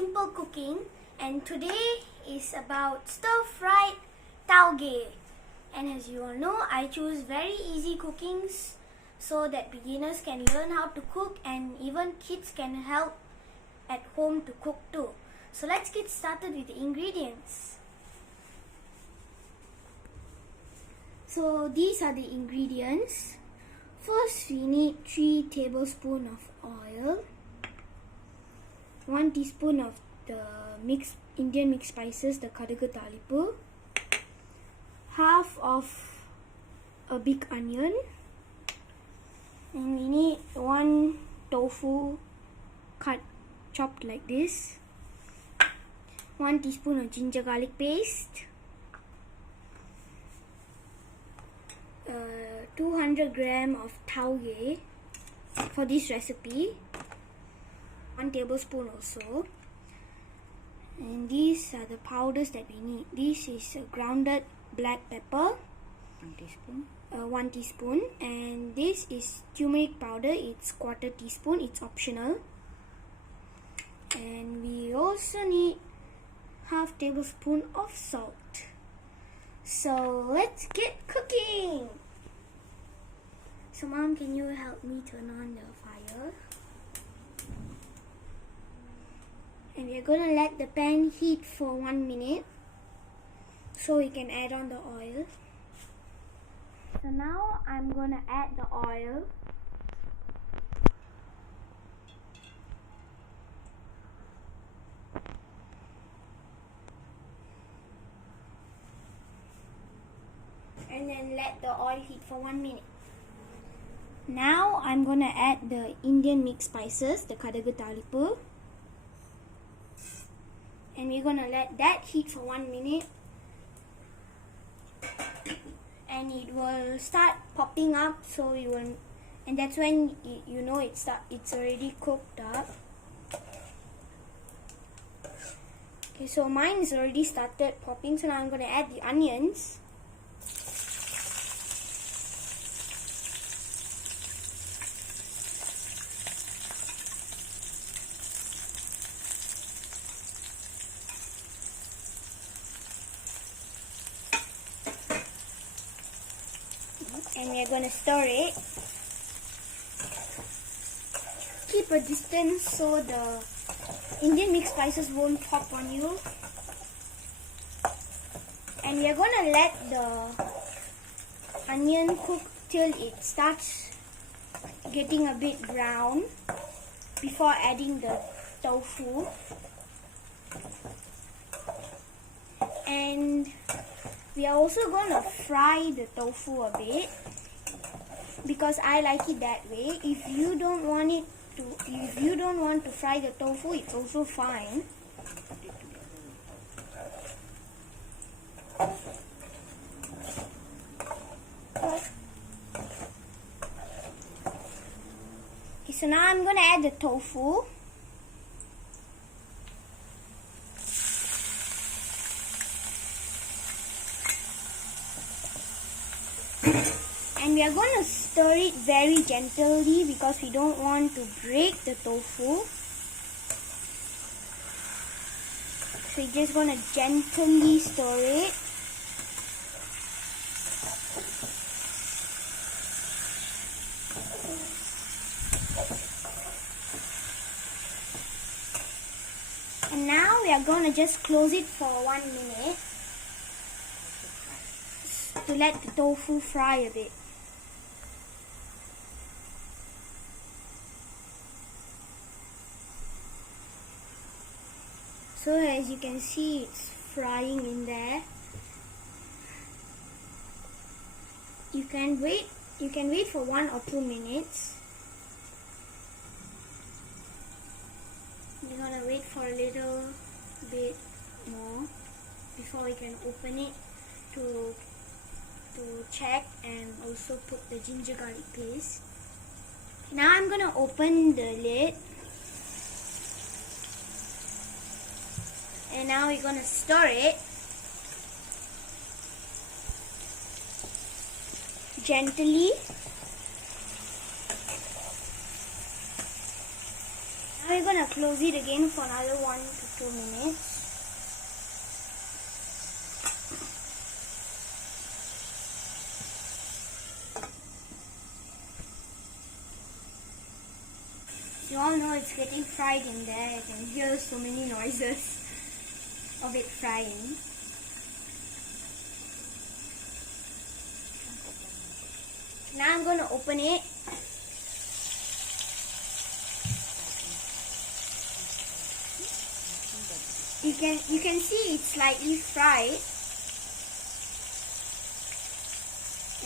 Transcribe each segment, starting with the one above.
simple cooking, and today is about stir-fried taugeh. And as you all know, I choose very easy cookings so that beginners can learn how to cook and even kids can help at home to cook too. So let's get started with the ingredients. So these are the ingredients. First, we need 3 tablespoons of oil, 1 teaspoon of the Indian mixed spices, the Taugeh, half of a big onion, and we need 1 tofu chopped like this, 1 teaspoon of ginger garlic paste, 200 grams of taugeh for this recipe, 1 tablespoon also. And these are the powders that we need. This is grounded black pepper, 1 teaspoon. 1 teaspoon, and this is turmeric powder. It's 1/4 teaspoon. It's optional. And we also need half tablespoon of salt. So let's get cooking. So Mom, can you help me turn on the fire? And we're gonna let the pan heat for 1 minute so we can add on the oil. So now I'm gonna add the oil. And then let the oil heat for 1 minute. Now I'm gonna add the Indian mixed spices, the Taugeh, and we're gonna let that heat for 1 minute, and it will start popping up. So you will, and that's when you know it's already cooked up. Okay, so mine is already started popping. So now I'm gonna add the onions. And we're going to stir it. Keep a distance so the Indian mixed spices won't pop on you. And we're going to let the onion cook till it starts getting a bit brown before adding the tofu. And we are also going to fry the tofu a bit because I like it that way. If you don't want to fry the tofu, it's also fine. Okay, so now I'm going to add the tofu. And we are going to stir it very gently because we don't want to break the tofu. So you're just going to gently stir it. And now we are going to just close it for 1 minute to let the tofu fry a bit. So as you can see, it's frying in there. You can wait for 1 or 2 minutes. We're gonna wait for a little bit more before we can open it to check and also put the ginger garlic paste. Now I'm gonna open the lid. And now we're gonna stir it gently. We're gonna close it again for another 1 to 2 minutes. You all know it's getting fried in there. I can hear so many noises of it frying. Now I'm gonna open it. You can see it's slightly fried.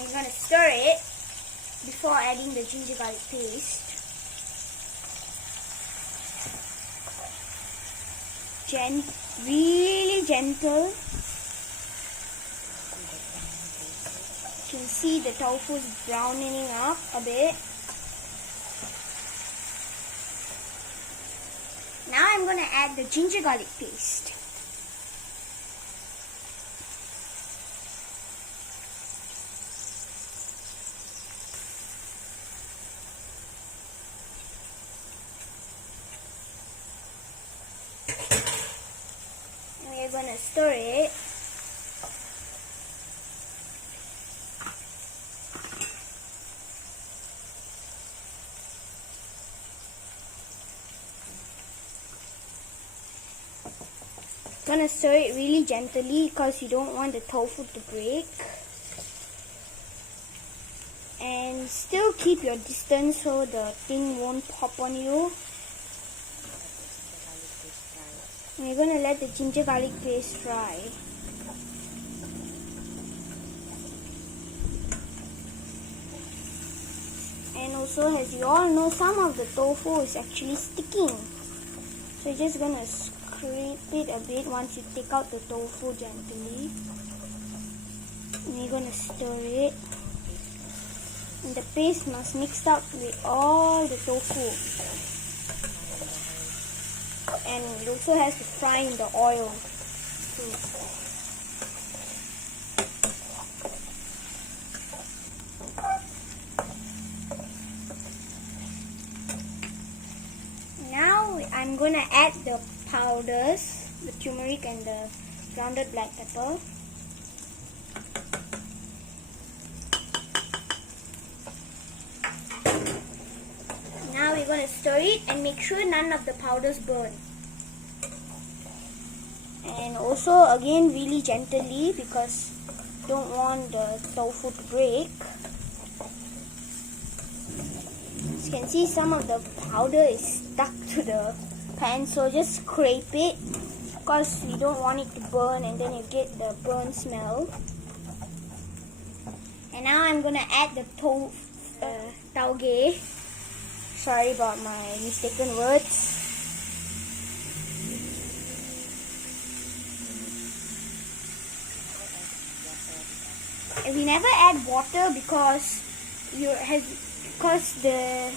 I'm gonna stir it before adding the ginger garlic paste. Really gentle. You can see the tofu is browning up a bit. Now I'm going to add the ginger garlic paste. And we're going to stir it. Gonna stir it really gently because you don't want the tofu to break, and still keep your distance so the thing won't pop on you. And you're gonna let the ginger garlic paste fry. And also, as you all know, some of the tofu is actually sticking, so you're just gonna scrape it a bit once you take out the tofu gently. And you're gonna stir it, and the paste must mix up with all the tofu, and it also has to fry in the oil too. Now I'm gonna add the powders, the turmeric and the grounded black pepper. Now we're going to stir it and make sure none of the powders burn. And also again really gently because you don't want the tofu to break. As you can see, some of the powder is stuck to the pan, so just scrape it because you don't want it to burn and then you get the burn smell. And now I'm gonna add the taugeh. Sorry about my mistaken words. And we never add water because the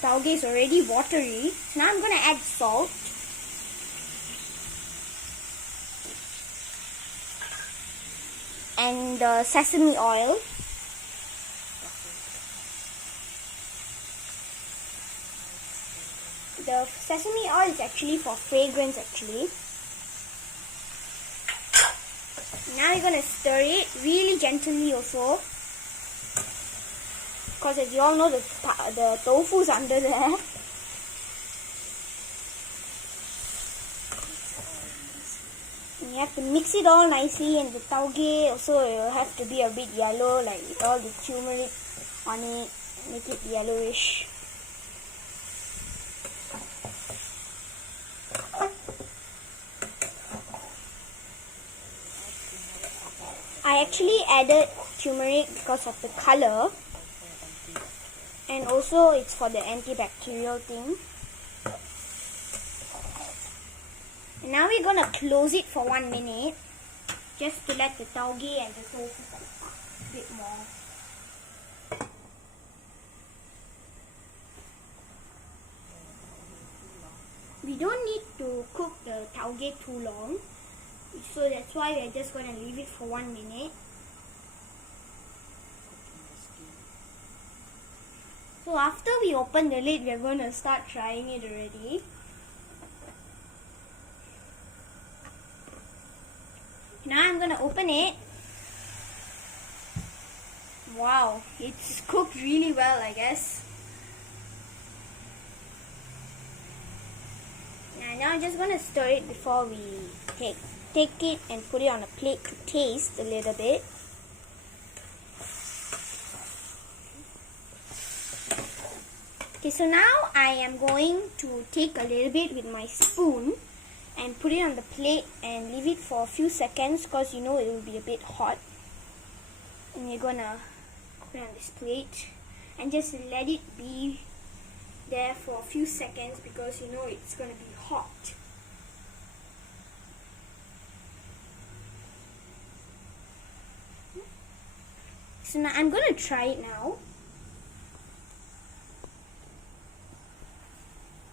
taugeh is already watery. So now I'm going to add salt. And the sesame oil. The sesame oil is actually for fragrance actually. Now you're going to stir it really gently also. Because as you all know, the tofu is under there. And you have to mix it all nicely, and the taugeh also will have to be a bit yellow, like with all the turmeric on it, make it yellowish. I actually added turmeric because of the color. And also it's for the antibacterial thing. And now we're gonna close it for 1 minute, just to let the taugeh and the tofu cook a bit more. We don't need to cook the taugeh too long, so that's why we're just gonna leave it for 1 minute. So So after we open the lid, we're going to start trying it already. Now I'm going to open it. Wow, it's cooked really well, I guess. And now I'm just going to stir it before we take it and put it on a plate to taste a little bit. Okay, so now I am going to take a little bit with my spoon and put it on the plate and leave it for a few seconds because you know it will be a bit hot. And you're gonna put it on this plate and just let it be there for a few seconds because you know it's gonna be hot. So now I'm gonna try it now.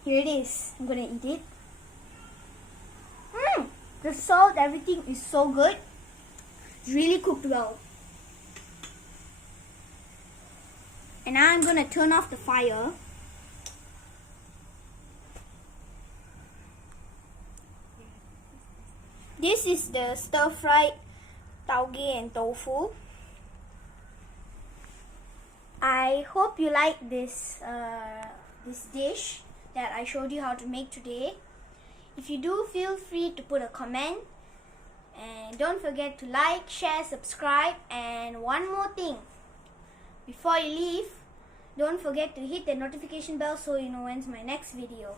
Here it is. I'm gonna eat it. The salt, everything is so good. It's really cooked well. And now I'm gonna turn off the fire. This is the stir-fried taugeh and tofu. I hope you like this dish that I showed you how to make today. If you do, feel free to put a comment. And don't forget to like, share, subscribe. And one more thing. Before you leave, don't forget to hit the notification bell so you know when's my next video.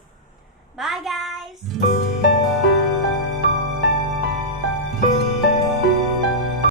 Bye guys!